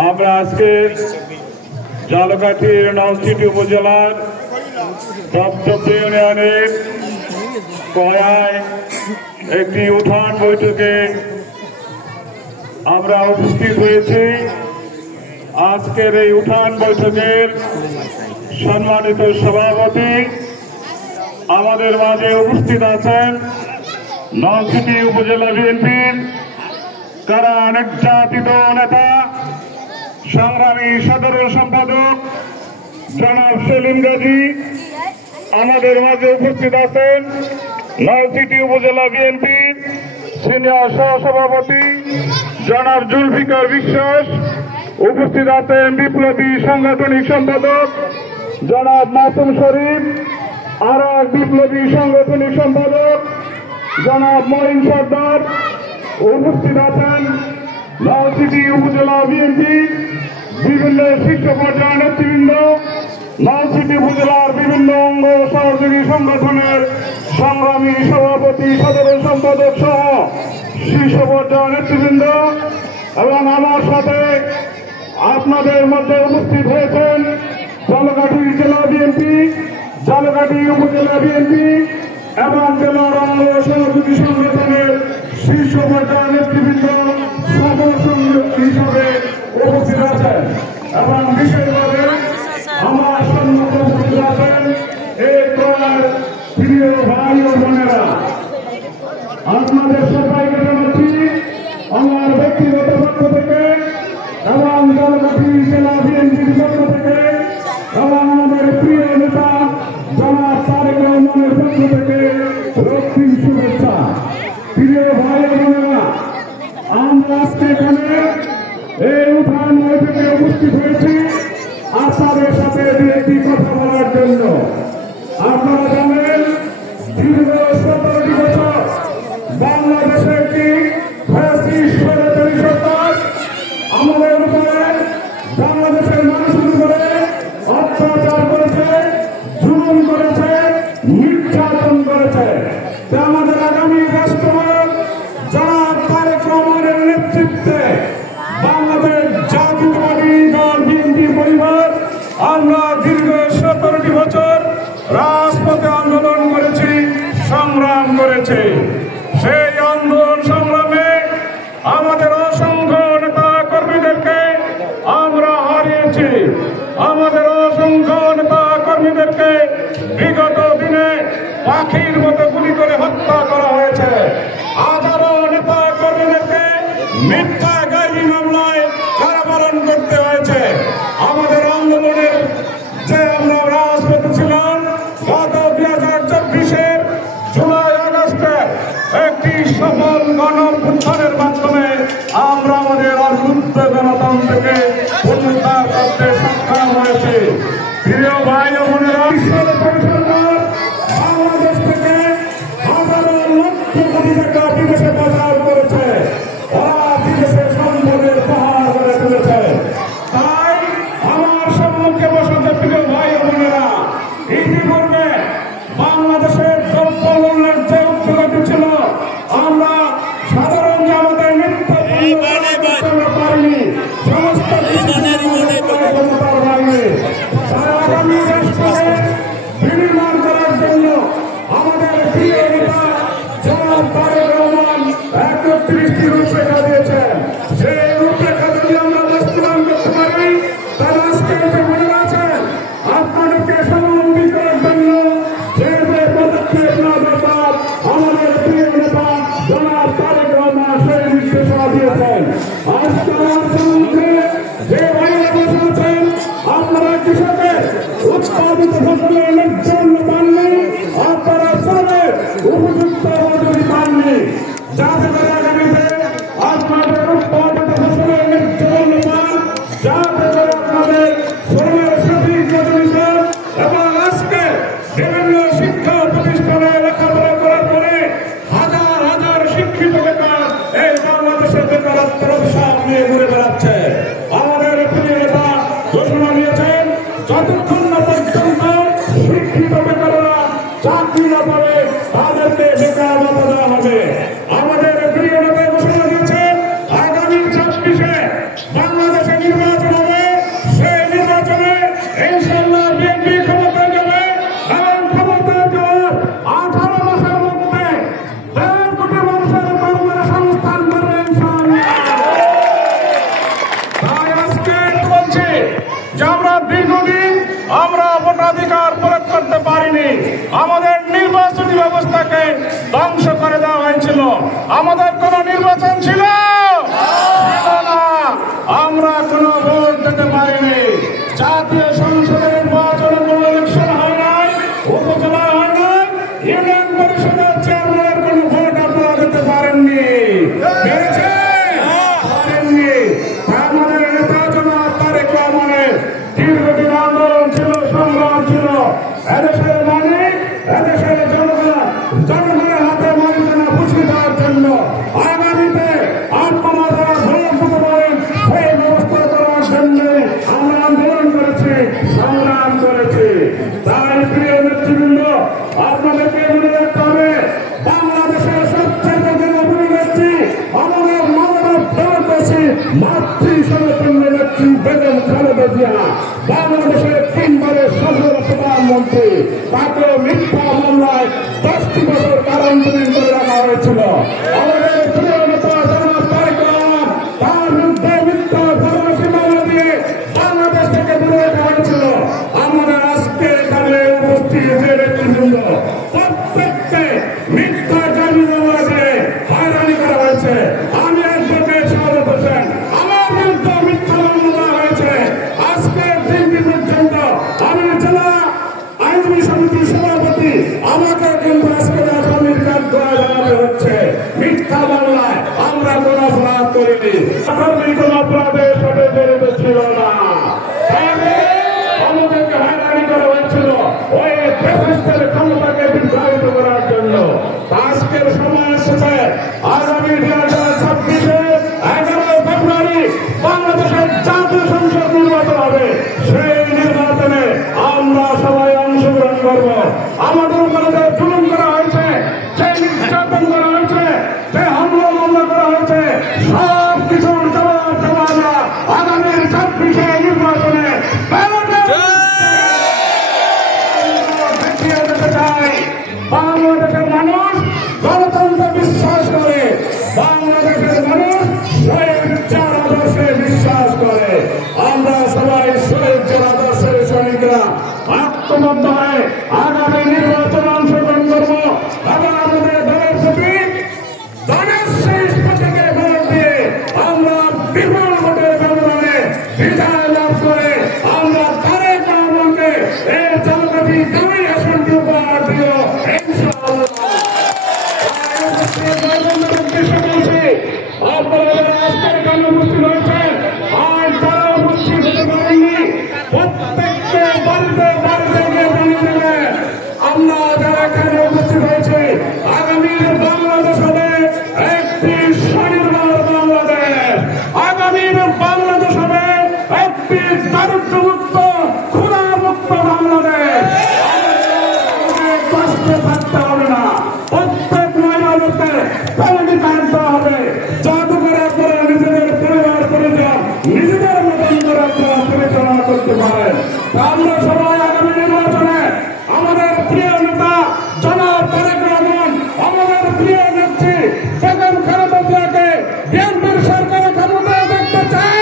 আমরা আজকে ঝালকাঠির নলছিটি উপজেলার দপ্তব্য ইউনিয়নের কয়ায় একটি উঠান বৈঠকে আমরা উপস্থিত হয়েছি। আজকের এই উঠান বৈঠকের সম্মানিত সভাপতি আমাদের মাঝে উপস্থিত আছেন নলছিটি উপজেলা বিএনপির কারা নির্যাতিত নেতা সংগ্রামী সাধারণ সম্পাদক জনাব সেলিম গাজী। আমাদের মাঝে উপস্থিত আছেন নলছিটি উপজেলা বিএনপির সিনিয়র সহসভাপতি জনাব জুলফিকার বিশ্বাস। উপস্থিত আছেন বিপ্লবী সাংগঠনিক সম্পাদক জনাব মাসুম শরীফ, আর এক বিপ্লবী সাংগঠনিক সম্পাদক জনাব মঈন সর্দার। উপস্থিত আছেন নলছিটি উপজেলা বিএনপি বিভিন্ন শীর্ষ পর্যায়ের নেতৃবৃন্দ, নলছিটি উপজেলার বিভিন্ন অঙ্গ সহযোগী সংগঠনের সংগ্রামী সভাপতি সাধারণ সম্পাদক সহ শীর্ষ পর্যায়ের নেতৃবৃন্দ, এবং আমার সাথে আপনাদের মধ্যে উপস্থিত হয়েছেন ঝালকাঠি জেলা বিএনপি, ঝালকাঠি উপজেলা বিএনপি এবং জেলার অঙ্গ সহযোগী সংগঠনের শীর্ষ পর্যায়ের নেতৃবৃন্দ হিসাবে উপস্থিত আছেন এবং বিশেষভাবে আমার সম্মুখে উপস্থিত আছেন এই প্রিয় ভাই ও বোনেরা। আপনাদের সবাইকে জানাচ্ছি আমার ব্যক্তিগত পক্ষ থেকে এবং ঝালকাঠি জেলা বিএনপির পক্ষ থেকে এবং আমাদের প্রিয় নেতা জনাব তারেক রহমানের পক্ষ থেকে রক্তিম শুভেচ্ছা। প্রিয় ভাই ও বোনেরা, আমরা আজকে এখানে এই উঠান বৈঠকে উপস্থিত হয়েছি আপনাদের সাথে একটি কথা বলার জন্য। আপনারা জানেন দীর্ঘ 17টি বছর বাংলাদেশে একটি ফ্যাসিস্ট স্বৈরাচারী সরকার আমাদের উপরে, বাংলাদেশের মানুষের উপরে অত্যাচার করেছে, জুলুম করেছে, নির্যাতন করেছে। আমাদের আগামী রাষ্ট্রনায়ক জনাব তারেক রহমানের নেতৃত্বে বাংলাদেশ জাতীয়তাবাদী দল বিএনপি পরিবার আমরা দীর্ঘ 17টি বছর রাজপথে আন্দোলন করেছি, সংগ্রাম করেছি। সেই আন্দোলন সংগ্রামে আমাদের অসংখ্য নেতা কর্মীদেরকে আমরা হারিয়েছি। আমাদের অসংখ্য নেতা কর্মীদেরকে বিগত দিনে পাখির মতো গুলি করে হত্যা করা হয়েছে। হাজারো নেতা কর্মীদেরকে মিথ্যা গাইবি মামলায় কারাবরণ করতে হয়েছে। আমাদের আন্দোলনের যে আমরা রাজপথে ছিলাম গত 2024-এর জুলাই আগস্টে একটি সফল গণঅভ্যুত্থানের মাধ্যমে আমরা আমাদের অরুদ্ধ গণতন্ত্রকে পুনরুদ্ধার করতে সক্ষম হয়েছে। প্রিয় ভাই ও বোনেরা, বাংলাদেশ থেকে হাজারো লক্ষ কোটি টাকা বিদেশে পাচার করেছে, ওরা বিদেশে সম্পদের পাহাড় করে তুলেছে। তাই আমার সম্মুখে বসতে প্রিয় ভাই ও বোনেরা, ইতিপূর্বে বাংলাদেশের দ্রব্য মূল্যের যে উচ্চগতি ছিল আমরা সাধারণ জনতার নিত্য পারিনি, সমস্ত পারিনি। আগামী রাষ্ট্রের বিনির্মাণ করার জন্য আমাদের প্রিয় নেতা জনাব তারেক রহমান 31টি রূপরেখা দিয়েছেন। সেই রূপরেখা যদি আমরা বাস্তবায়ন করতে পারি তাহলে আজকে মনে আছেন আপনাদেরকে স্বাবলম্বী করার জন্য যে পদক্ষেপ না দরকার আমাদের প্রিয় নেতা জনাব তারেক রহমান সেই নির্দেশনা দিয়েছেন। আজকে আমার সম্মুখে যে ভাইরা বসে আছেন, আপনারা কৃষকের উৎপাদিত ফসলের ন্যায্য পাননি, আপনারা শ্রমের উপযুক্ত মজুরি পাননি। যাতে করে আগামীতে আপনাদের উৎপাদিত ফসলের ন্যায্য পান, যাতে করে আপনাদের শ্রমের সঠিক মজুরি পান। এবং আজকে বিভিন্ন শিক্ষা প্রতিষ্ঠানে লেখাপড়া করার পরে হাজার হাজার শিক্ষিত বেকার এই বাংলাদেশের বেকারত্বের অভিশাপ নিয়ে ঘুরে বেড়াচ্ছে। ধ্বংস করে দেওয়া হয়েছিল। আমাদের কোন নির্বাচন ছিল না, আমরা কোনো ভোট দিতে পারিনি। জাতীয় সংসদের নির্বাচনে কোনো ইলেকশন হয় নাই, উপজেলা হয় নাই, ইউনিয়ন পরিষদের চেয়ারম্যানের কোনো ভোট আপনারা দিতে পারেননি। পারেননি। আমাদের নেতা জনাব তারেক রহমানের দীর্ঘদিন আন্দোলন ছিল, সংগ্রাম ছিল। এদেশের মালিক, এদেশের জনগণের হাতে মালিকানা বুঝিয়ে দেওয়ার জন্য আগামীতে আপনারা যারা ভোট দিতে পারেন সেই ব্যবস্থা করার জন্য আমরা আন্দোলন করেছি, সংগ্রাম করেছি। তাই প্রিয় নেতৃবৃন্দ, আপনাদেরকে মনে রাখতে হবে, বাংলাদেশের সবচেয়ে জনপ্রিয় নেত্রী আমাদের মানব দেশী মাতৃ সমতুল্য নেত্রী বেগম খালেদা জিয়া, বাংলাদেশের 3 বারের সফল প্রধানমন্ত্রী। তাকে মিথ্যা মামলায় 10টি বছর কারাদণ্ড করে রাখা হয়েছিল। আমাদের প্রিয় নেতা জনাব তারেক রহমান, তার বিরুদ্ধে মিথ্যা ফাঁসি মামলা দিয়ে বাংলাদেশ থেকে দূরে রাখা হয়েছিল। আমাদের আজকে এখানে উপস্থিত যে নেতৃবৃন্দ প্রত্যেককে মিথ্যা জামিন মামলা দিয়ে হয়রানি করা হয়েছে। আমি অ্যাডভোকেট শাহাদাত হোসেন, আমার বিরুদ্ধে মিথ্যা মামলা দেওয়া হয়েছে। আজকের দিনটি পর্যন্ত আমি জেলা আইনজীবী সমিতির সভাপতি, আমাকে কিন্তু আজকে আসামির কাজ জানানো হচ্ছে। মিথ্যা মামলায় আমরা কোন অপরাধ করিনি, কোন অপরাধের সাথে জড়িত ছিল না। আমাদেরকে হয়রানি করা হয়েছিল ওই ফ্যাসিস্টের ক্ষমতাকে বিস্তারিত করার জন্য। আজকের সময় এসেছে, আগামী 2026-এ 11 ফেব্রুয়ারি বাংলাদেশের জাতীয় সংসদ নির্বাচন হবে। সেই নির্বাচনে আমরা সবাই অংশগ্রহণ করব। আমাদের উপরে যে জুলুম করা হয়েছে, যে নির্যাতন করা হয়েছে, যে হামলা মামলা করা হয়েছে, সব কিছুর জবাব দেওয়া আমরা আগামী 26-এ নির্বাচনে দেখিয়ে দিতে চাই। বাংলাদেশের মানুষ গণতন্ত্রে বিশ্বাস করে, বাংলাদেশের মানুষ স্বৈরাচার আদর্শে বিশ্বাস করে। আমরা সবাই স্বৈরাচার আদর্শের সৈনিকরা ঐক্যবদ্ধ হয়ে আগামী নির্বাচনে অংশগ্রহণ করবো এবং আমাদের দলের প্রতি দলের শেষ প্রতীকে ভোট দিয়ে আমরা বিপুল ভোটের ব্যবধানে বিজয় লাভ করে আমরা তারেক রহমানকে এই জনগণী 2 আসনটি উপহার দিও ইনশাআল্লাহ। আপনারা আজকের এখানে উপস্থিত হয়েছেন আর যারা উপস্থিত হতে পারেননি প্রত্যেককে বাড়িতে বাড়িতে গিয়ে জানিয়ে দেবেন আমরা যারা এখানে উপস্থিত হয়েছে আগামী বাংলাদেশ হবে একটি স্বনির্ভর বাংলাদেশ। আগামীর বাংলাদেশ হবে একটি দারিদ্র্যমুক্ত ক্ষুধামুক্ত বাংলাদেশ। কষ্টে থাকতে হবে না, প্রত্যেক মহিলাদেরকে ফ্যামিলি কার্ড দেওয়া হবে, যাতে করে আপনারা নিজেদের পরিবার পরিজন নিজেদের মতন করে আপনারা পরিচালনা করতে পারেন। আমরা সবাই আগামী নির্বাচনে আমাদের প্রিয় নেতা জনাব তারেক রহমান, আমাদের প্রিয় নেত্রী বেগম খালেদা জিয়াকে বিএনপির সরকারের ক্ষমতায় দেখতে চাই,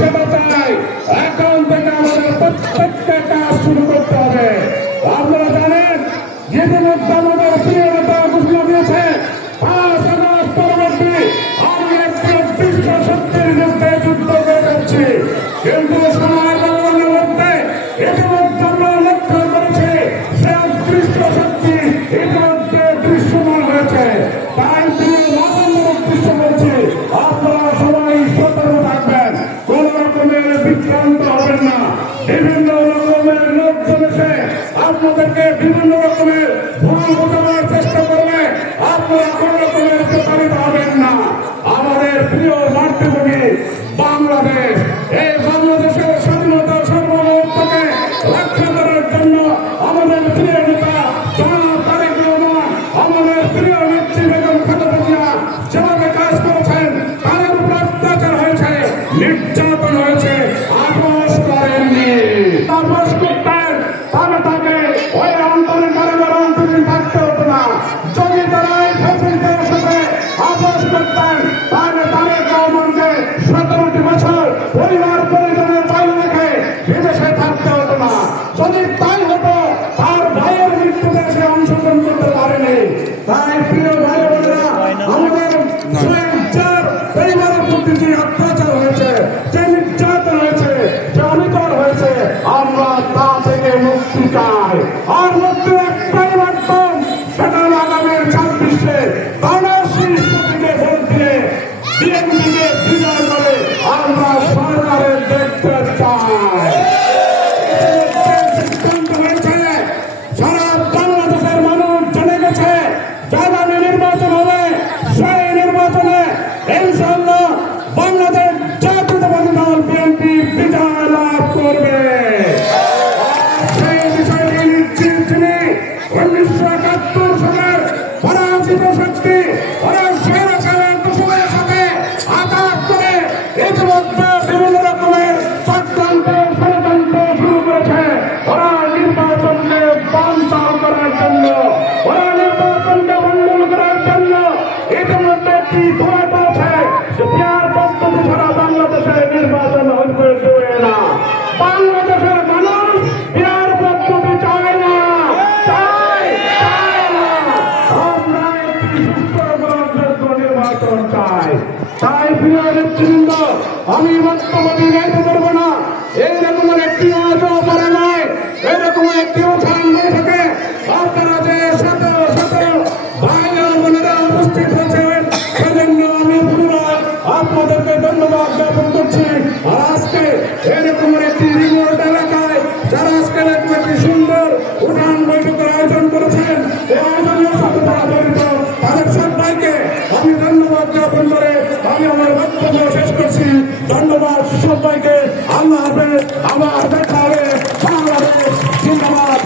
সেটা চাই। এখন থেকে আমাদের প্রত্যেককে কাজ শুরু করতে হবে। আপনারা জানেন ইতিমধ্যে আমাদের প্রিয় নেতা ঘোষণা দিয়েছে 5 আগস্ট পরবর্তী আমরা একটি বিশ্ব শক্তির বিরুদ্ধে যুদ্ধ করে যাচ্ছি। কিন্তু সময় ব্যবধানের মধ্যে ইতিমধ্যে আমরা লক্ষ্য করেছি সে বিশ্ব শক্তি ইতিমধ্যে দৃশ্যমান হয়েছে। তাই তিনি মানব দৃশ্য বলছি, আপনারা সবাই সতর্ক থাকবেন, কোন রকমের বিভ্রান্ত হবেন না। বিভিন্ন রকমের লোকজন এসে আপনাদেরকে বিভিন্ন রকমের ভুল বোঝানোর চেষ্টা করলে আপনারা কোন রকমের প্রতারিত হবেন না। আমাদের প্রিয় মাতৃভূমি বাংলাদেশ, এই বাংলাদেশের স্বাধীনতা সার্বভৌমত্বকে রক্ষা করার জন্য আমাদের প্রিয় নেতা জনাব তারেক রহমান, আমাদের প্রিয় নেত্রী বেগম খালেদা জিয়া যেভাবে কাজ করেছেন, তাদের উপর অত্যাচার হয়েছে, নির্যাতন হয়েছে, আপোষ করেননি। আপোষ করতেন তাহলে তাকে ওই অন্তরের কারাগারে অন্তরীণ থাকতে হতো না। যদি তারা এই ফ্যাসিলিটির সাথে আপোষ করতেন তাহলে তারেক রহমানকে 17টি বছর বিএনপিকে বিজয় করে আমরা সরকারের দেখতে চাই। সিদ্ধান্ত হয়েছে, সারা বাংলাদেশের মানুষ জেনে গেছে আগামী নির্বাচন হবে, সেই নির্বাচনে ইনশাআল্লাহ বাংলাদেশ জাতীয়তাবাদী দল বিএনপি বিজয় লাভ করবে। সেই বিষয়টি নিশ্চিত তিনি 1971 সালের পরাজিত শক্তি সময়ের সাথে আঘাত করে ইতিমধ্যে বিভিন্ন রকমের চক্রান্ত ষড়যন্ত্র শুরু করেছে। ওরা নির্বাচনকে বানচাল করার জন্য, ওরা নির্বাচনকে মন্ডল করার জন্য ইতিমধ্যে একটি ঘোষণা করেছে যে পেয়ার পদ্ধতি ছাড়া বাংলাদেশে নির্বাচন হতে দেবে না। বাংলাদেশের মানুষ পেয়ার পদ্ধতি চায় না, চায় না। আমরা একটি সুস্থ গ্রহণযোগ্য নির্বাচন চাই। তাই প্রিয় নেতৃবৃন্দ, আমি বক্তব্য দীর্ঘায়িত করব না। এইরকম একটি আজও পরে নয়, এরকম একটি উত্থান হয়ে থাকে। আপনারা যে শত শত ভাই ও বোনেরা উপস্থিত হয়েছেন, সেজন্য আমি পুনরায় আপনাদেরকে ধন্যবাদ জ্ঞাপন করছি। আর আজকে এরকম একটি রিমোট এলাকায় যারা আজকে এরকম একটি সুন্দর উঠান বৈঠকের আয়োজন করেছেন, এই আয়োজনের সাথে যারা জড়িত তাদের সবাইকে আমি ধন্যবাদ জ্ঞাপন করে আমি আমার বক্তব্য শেষ করছি। ধন্যবাদ সবাইকে। আল্লাহ হাফেজ। আবার দেখা হবে। বাংলাদেশ জিন্দাবাদ।